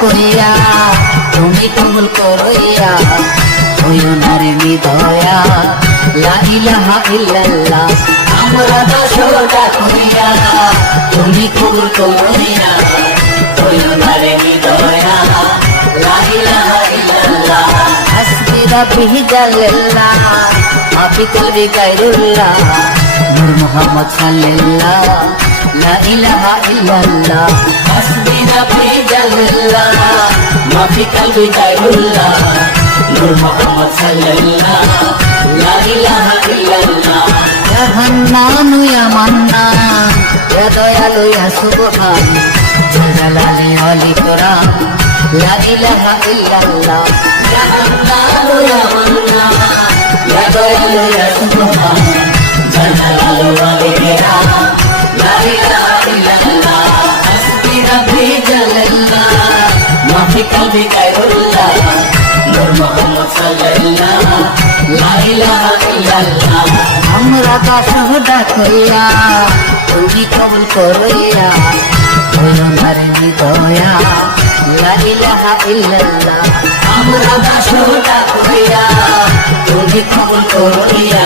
কইয়া তুমি কবুল করইয়া হইও না রে নিদয়া লা ইলাহা ইল্লাল্লাহ আমরা দশটা কইয়া তুমি কবুল করইয়া হইও না রে নিদয়া লা ইলাহা ইল্লাল্লাহ হাসবি রাব্বি জাল্লাল্লাহ মাফি কলবি গায়রুল্লাহ নূর মুহাম্মদ সাল্লাল্লাহ লা ইলাহা ইল্লাল্লাহ হাসবি রাব্বি জাল্লাল্লাহ মাফি কলবি গায়রুল্লাহ নূর মুহাম্মদ সাল্লাল্লাহ লা ইলাহা ইল্লাল্লাহ ইয়া হান্নান ইয়া মান্নান ইয়া দয়ালু ইয়া সুবহান জালালি ওয়াল ইকরাম লা ইলাহা ইল্লাল্লাহ ইয়া হান্নান ইয়া মান্নান ইয়া দয়ালু ইয়া সুবহান জালালি ওয়াল ইকরাম লা ইলাহা ইল্লাল্লাহ হাসবি রাব্বি জাল্লাল্লাহ মাফি কলবি গায়রুল্লাহ নূর মুহাম্মদ সাল্লাল্লাহ লা ইলাহা ইল্লাল্লাহ আমরা দশটা কইয়া তুমি কবুল করইয়া হইও না রে নিদয়া লা ইলাহা ইল্লাল্লাহ আমরা দশটা কইয়া তুমি কবুল করইয়া